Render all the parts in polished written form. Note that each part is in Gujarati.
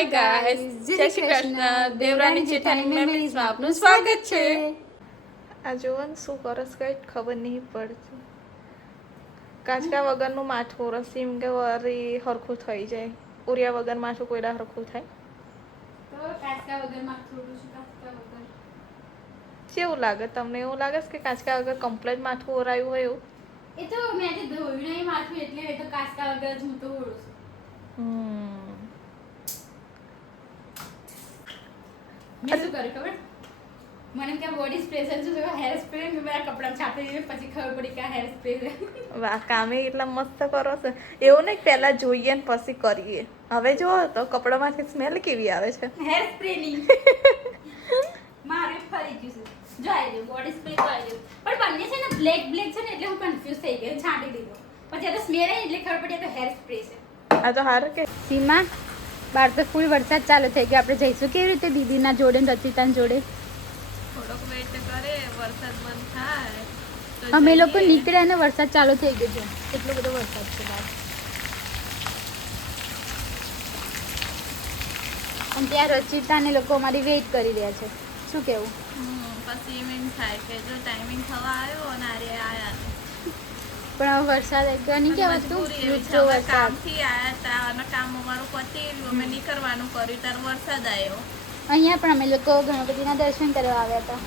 હાય ગાઈસ, જય શ્રી કૃષ્ણ. દેવરાની જેઠાની મેમરીઝમાં આપનું સ્વાગત છે. આ જોવાનું શું કરસ કઈ ખબર નહીં પડતી. કાચકા વગરનું માથું રસીમ કે વરી હરખું થઈ જાય. ઉરિયા વગર માથું કોઈડા હરખું થાય. તો કાચકા વગર માં થોડું શું કાચકા વગર. કેવું લાગે તમને? એવું લાગે છે કે કાચકા વગર કમ્પ્લીટ માથું ઓરાયું હોય એવું? એ તો મેં આજે ધોયું નહીં માથું એટલે એ તો કાચકા વગર જ હું તો ઓળું છું. મેં શું કર્યું ખબર? મને કે બોડી સ્પ્રે છે જો હેર સ્પ્રે મેં મારા કપડામાં છાંટી દીધું પછી ખબર પડી કે આ હેર સ્પ્રે છે. વાહ, કામે એટલા મસ્ત કરો છો. એવું નહીં પહેલા જોઈએ ને પછી કરીએ. હવે જો તો કપડામાંથી સ્મેલ કેવી આવે છે. હેર સ્પ્રે ની મારે ફરી ગયું છે. જો આવી ગયું બોડી સ્પ્રે તો આવી ગયું. પણ બંને છે ને બ્લેક છે ને એટલે હું કન્ફ્યુઝ થઈ ગઈ છાંટી દીધો. પછી આ તો સ્મેલ આવી એટલે ખબર પડી આ તો હેર સ્પ્રે છે. આ તો હારું કે સીમા બહાર તો ફૂલ વરસાદ ચાલુ થઈ ગયો. આપણે જઈશું કેવી રીતે દીદીના જોડે ને રચિતાના જોડે? થોડોક વેઇટ કરે, વરસાદ બંધ થાય તો અમે લોકો જઈએ. નીકળ્યા ને વરસાદ ચાલુ થઈ ગયો છે. કેટલો બધો વરસાદ છે બહાર. અને ત્યાં રચિતા ને લોકો અમારી વેઇટ કરી રહ્યા છે. શું કેવું? પછી એમ થાય કે જો ટાઈમિંગ થવા આવ્યો અને આરે આયા નહીં. પણ હવે વરસાદ એકવાર નહીં કહેવાતું મજબૂરી એવી છે. ઋતુ અમે વરસાદ. કામથી આયા હતા અને કામ અમારું પતી ગયું. અમે નીકળવાનું કર્યું ત્યારે વરસાદ આવ્યો. અહીંયા પણ અમે લોકો ગણપતિના દર્શન કરવા આવ્યા હતા.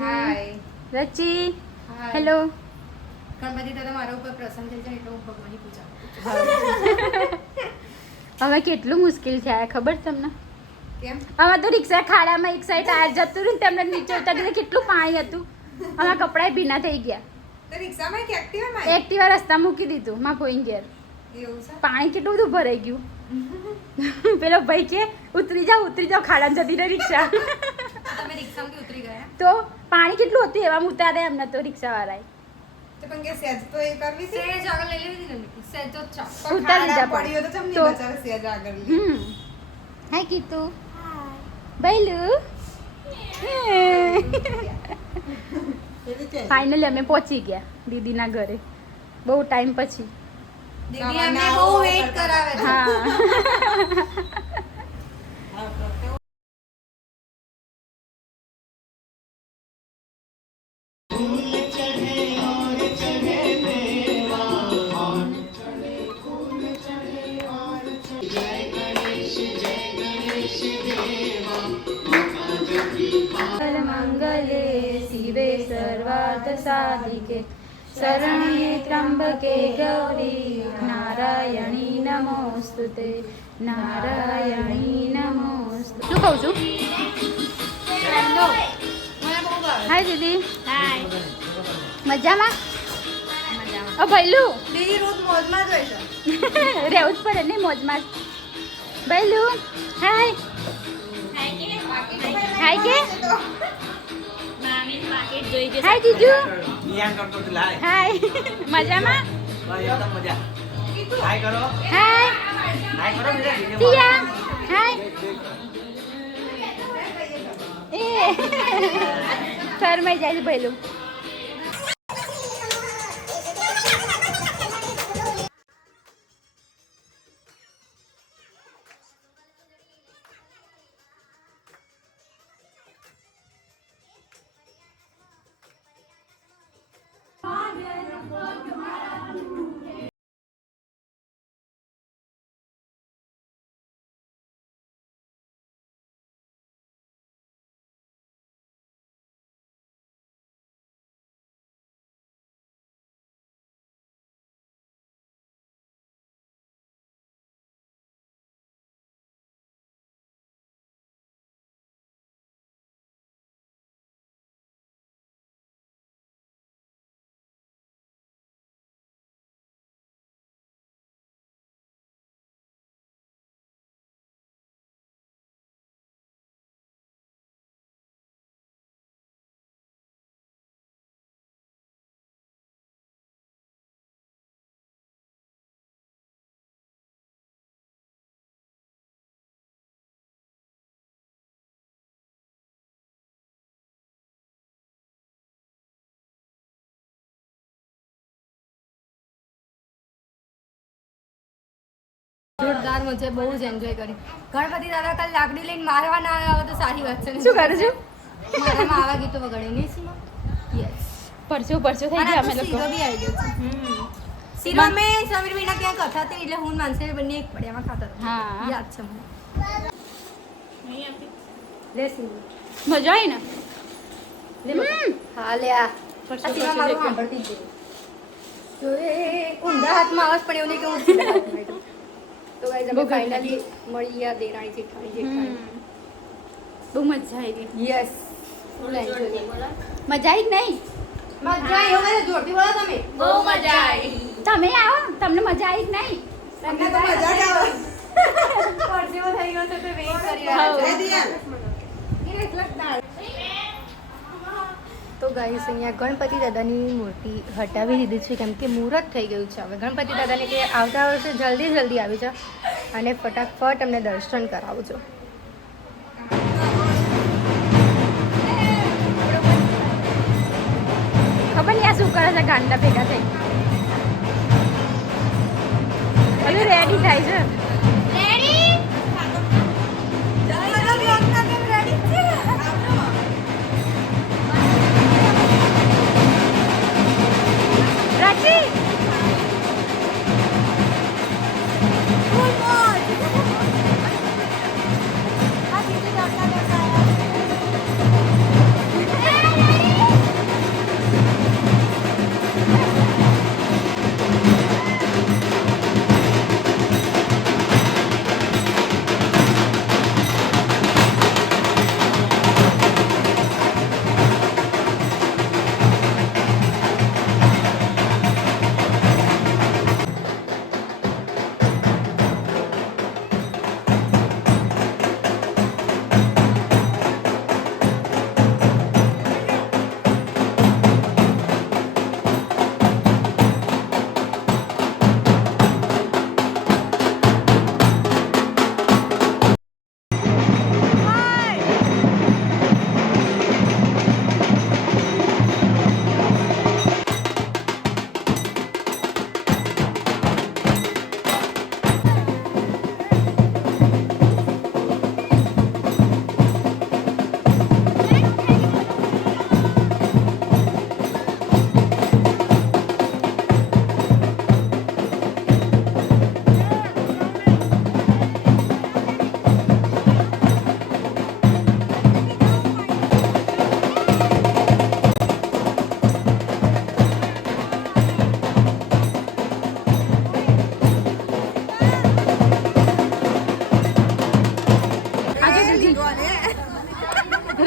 હાય રચી હેલો. ગણપતિ દાદા મારા ઉપર પ્રસન્ન થઈ જાય એટલે હું ભગવાનની પૂજા હવે કેટલું મુશ્કેલ છે આ ખબર તમને? કેમ? આમાં તો રિક્ષા ખાડામાં એક સાઈડ આ જતું રહ્યું ને તેમને નીચે ઉતરી કેટલું પાણી હતું. આમાં કપડાં ભીના થઈ ગયા. તો રિક્ષામાં કે એક્ટિવામાં એક્ટિવા રસ્તા મૂકી દીધું માં ફોઈન ઘેર. એવું છે પાણી કેટલું બધું ભરાઈ ગયું. પેલો ભાઈ કે ઉતરી જાઓ ખાડામાં જતી રહે રિક્ષા. તમે રિક્ષામાંથી ઉતરી ગયા તો પાણી કેટલું હતું એવા ઉતારે એમને તો રિક્ષા વાળાએ. તો પણ કે સેજ તો એ કરવી છે સેજ આગળ લઈ લેવી હતી ને સેજ તો ચાપ ઉતારી દીધા પડ્યો તો ચમની તો. બચારે સેજ આગળ લી હાય કીતુ. બૈલુ. ફાઇનલી અમે પહોંચી ગયા દીદીના ઘરે બહુ ટાઈમ પછી. દીદી અમને બહુ વેઇટ કરાવે છે હા. મંગલે શિવે સર્વાર્થ સાધિકે શરણ્યે ત્રંબકે ગૌરી નારાયણી નમોસ્તુતે નારાયણી નમોસ્તુ. શું કહું છું? મને બહુ ભાવે હાય દીદી. હાય મજામાં? ઓ ભૈલું દીદી રોજ મોજમાં જ હોય છે રહેવું જ પડે ને મોજમાં. ભૈલું હાય હાય કે હાય જીજુ હાય મજામાં હાય સિયા હાય એ શરમાઈ જાય છે ભૈલું. જોરદાર મજા બહુ જ એન્જોય કરી. ગણપતિ દાદા કાલ લાકડી લઈને મારવા ના આવ્યા તો સારી વાત છે. શું કરું છું? મારામાં આવા ગીતો વગાડે નહીં સીમા? યસ. પરચો થઈ ગયા અમે લોકો. શીરો બી આવી ગયો છે. શીરો અમે સમીર ભાઈના ક્યાંક હતા તે એટલે હું માનસી બંને એક પડ્યામાં ખાતા હતા. હા. યાદ છે મને. લે સીમા. મજા આવી ને? લે હા લે આ સીમા મારું સાંભળતી જ જઈ. તો એ ઊંધા હાથમાં આવાજ પણ એવું નહીં કે હું સીધા હાથમાં આવ્યો. તો ગાઈઝ અમે ફાઇનલી મળી ગયા દેરાણી જેઠાણી. બહુ મજા આવી ગઈ. Yes full enjoy. મજા આવી કે નહીં? મજા એવું કરે જોરથી બોલો તમે. બહુ મજા આવી. તમે આવો, તમને મજા આવી કે નહીં? તમને તો મજા જ આવે. પરસેવો થઈ ગયો છે તો વેઇટ કરી રહ્યા છે. તો ગાઈસ અહીંયા ગણપતિ દાદાની મૂર્તિ હટાવી દીધી છે કેમ કે મુહૂર્ત થઈ ગયું છે. હવે ગણપતિ દાદાને કે આવતા વર્ષે જલ્દી આવી જાઓ અને ફટાફટ અમને દર્શન કરાવજો. ખબર નહીં આ શું કરે છે ગાંડા ભેગા થઈ. હવે રેડી થાય છે. રાચી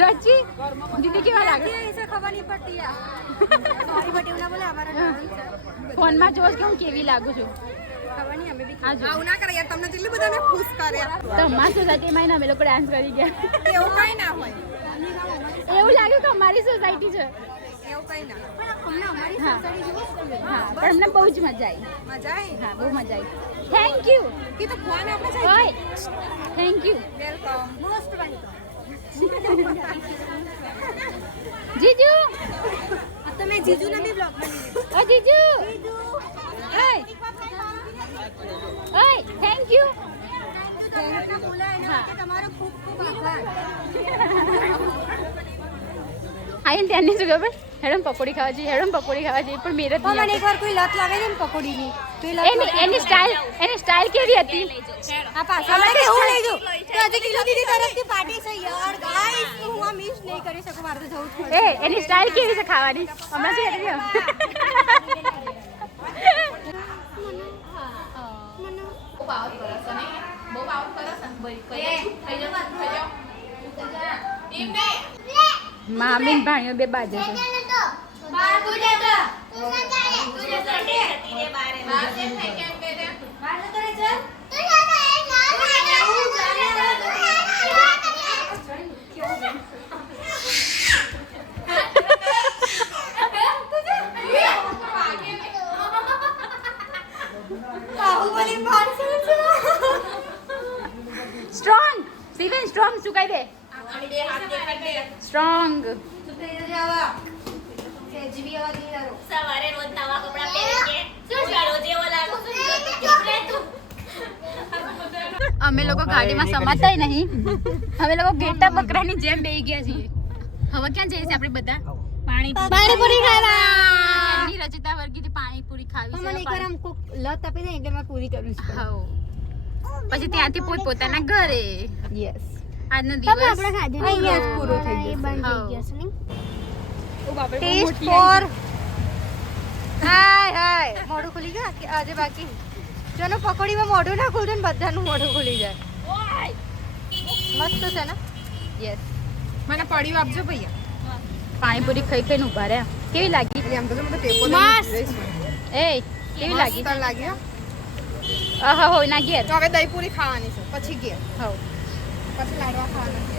રાચી દીદી કેવા લાગે? ખબર નહીં પડતી સોરી બટ એવું ના બોલે અમારા ફોનમાં જોશ કે હું કેવી લાગુ છું. ખબર નહીં અમે બી આ જો આવું ના કરે યાર તમને કેટલી બધા મેં ખુશ કર્યા. તમારા સોસાયટીમાં ને અમે લોકો ડાન્સ કરી ગયા. એવું કઈ ના હોય. એવું લાગ્યું કે અમારી સોસાયટી છે. એવું કઈ ના અમને અમારી હા. સોસાયટી જેવું હા પણ અમને બહુ જ મજા આવી. મજા આવી. હા બહુ મજા આવી. Thank you. કે તો ફોન આપણે ઓય thank you. Welcome most welcome. જીજુ તમે જીજુને બી બ્લોગ કરી ઓ જીજુ ઓય ઓય થેન્ક યુ. થેન્ક યુ બોલાય એના માટે તમારો ખૂબ ખૂબ આભાર. આઈને ત્યાંની શું ખબર હેડમ પકોડી ખાવા જઈએ પણ મેરે જ મને નહીં એકવાર કોઈ લત લાગે છે ને પકોડીની તો એ લત એની સ્ટાઇલ કેવી હતી? આ પાછા મને હું લઈ જાઉં તો આજે કિલો દીદી તરફથી પાર્ટી છે યાર ગાઈસ હું આ મિસ નહીં કરી શકું મારે તો જવું જ પડશે. એની સ્ટાઇલ કેવી છે ખાવાની? હમણાં શું કહેતી મામી ભાણીઓ બે બાજુ છે. સ્ટ્રોંગ સિવન સ્ટ્રોંગ શું કહી દે? સ્ટ્રોંગ. સવારે રોજ નવા કપડા પહેરીને શું ચાલો જેવો લાગો શું તું અમે લોકો ગાડીમાં સમાતાય નહીં. અમે લોકો ઘેટા બકરાની જેમ બેહી ગયા છીએ. હવે ક્યાં જઈએ છીએ આપણે બધા? પાણીપુરી ખાવા. એમની રચિતા વર્ગીથી પાણીપુરી ખાવી મને છે. એકવાર આમ કોક લત આપી દે એટલે મેં પૂરી કરું છું. હાઉ. પછી ત્યાંથી પોતાના ઘરે. યસ. આજનો દિવસ અહીંયા જ પૂરો થઈ ગયો. હાઉ. ટેસ્ટ ફોર હાય હાય મોઢું ખુલી ગયા કે આજે બાકી જોનો પકોડીમાં મોઢું ના ખુલતું ને બધાનું મોઢું ખુલી જાય. મસ્ત છે ને? યસ. મને પડ્યું આપજો ભૈયા. પાણીપુરી ખાઈ ખાઈને ઉભા રહ્યા. કેવી લાગી? આમ તો મને ટેપો એ કેવી લાગી? લાગ્યો. આહા હોય ના ઘેર. તો હવે દહીંપુરી ખાવાની છે પછી ઘેર હાઉ. પછી લાડવા ખાવાના છે.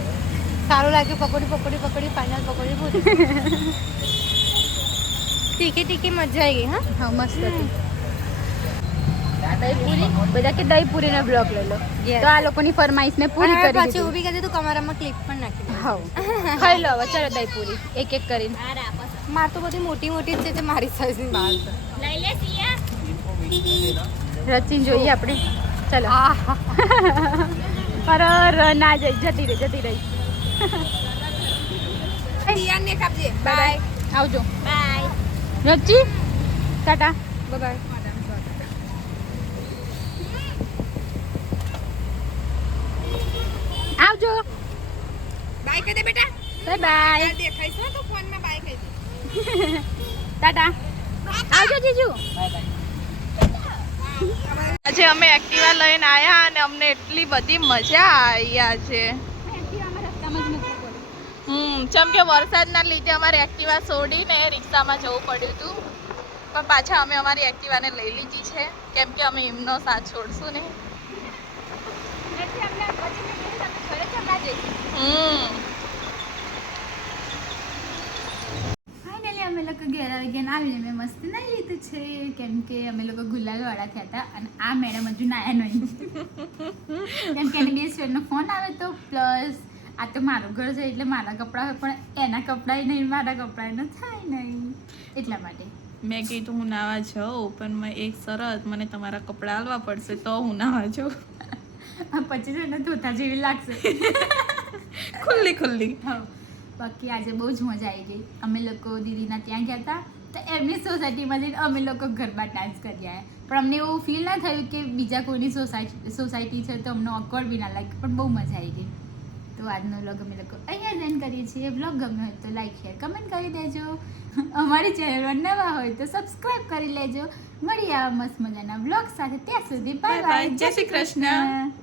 સારું લાગ્યું પકોડી ફાઇનલ પકોડી પૂરી. તીખી મજા આવી ગઈ. હા હા મસ્ત હતી. દહીંપુરી બધા કે દહીંપુરીનો બ્લોગ લઈ લો. Yes. તો આ લોકોની ફરમાઈશ મેં પૂરી કરી પછી દીધી. ઊભી કરી તો કમરામાં ક્લિપ પણ નાખી દે. હાઉ. ખાઈ લો હવે ચલો દહીંપુરી એક એક કરીને. માર તો બધી મોટી જ છે તે મારી સાઈઝની બહાર છે. રચીને જોઈએ આપણે. ચલો. પર ના જતી રહી. યાને કાપજે. બાય. આવજો. બાય. રચી ટાટા. બાય. આવજો. બાય કહી દે બેટા. Bye bye. દેખાય છે તો ફોનમાં બાય કહી દે. ટાટા. આવજો જીજુ. આજે અમે એક્ટિવા લઈને આયા અને અમને એટલી બધી મજા આવી આજે. જેમ કે વરસાદના લીધે અમારે એક્ટિવા છોડીને રિક્ષામાં જવું પડ્યું હતું પણ પાછા અમે અમારી એક્ટિવાને લઈ લીધી છે કેમ કે અમે એમનો સાથ છોડશું ને. ફાઇનલી અમે લોકો ઘેર આવી ગયા ને આવીને મેં મસ્ત નાઈ લીધું છે કેમ કે અમે લોકો ગુલાલવાળા થયા હતા અને આ મેડમ હજુ નાયા નહીં કેમ કે એની બેસ્ટ ફ્રેન્ડનો ફોન આવે તો પ્લસ આ તો મારું ઘર છે એટલે મારા કપડાં હોય પણ એના કપડાં નહીં મારા કપડાં થાય નહીં એટલા માટે મેં કીધું હું નાવા જાઉં પણ મેં એક શરત મને તમારા કપડાં આલવા પડશે તો હું નાવા જાઉં. પછી છે ને ધોતા જેવી લાગશે. ખુલ્લી હા બાકી આજે બહુ જ મજા આવી ગઈ. અમે લોકો દીદીના ત્યાં ગયા હતા તો એમની સોસાયટીમાં જઈને અમે લોકો ગરબા ડાન્સ કરી આવ્યા પણ અમને એવું ફીલ ના થયું કે બીજા કોઈની સોસાયટી છે તો અમને ઓકવર્ડ બી ના લાગ્યું પણ બહુ મજા આવી ગઈ. તો આજનો વ્લોગ અમે લોકો અહીંયા જ એન્ડ કરીએ છીએ. વ્લોગ ગમ્યો હોય તો લાઈક શેર કમેન્ટ કરી દેજો. અમારી ચેનલમાં નવા હોય તો સબસ્ક્રાઈબ કરી લેજો. મળીએ આવા મસ્ત મજાના વ્લોગ સાથે. ત્યાં સુધી બાય બાય. જય શ્રી કૃષ્ણ.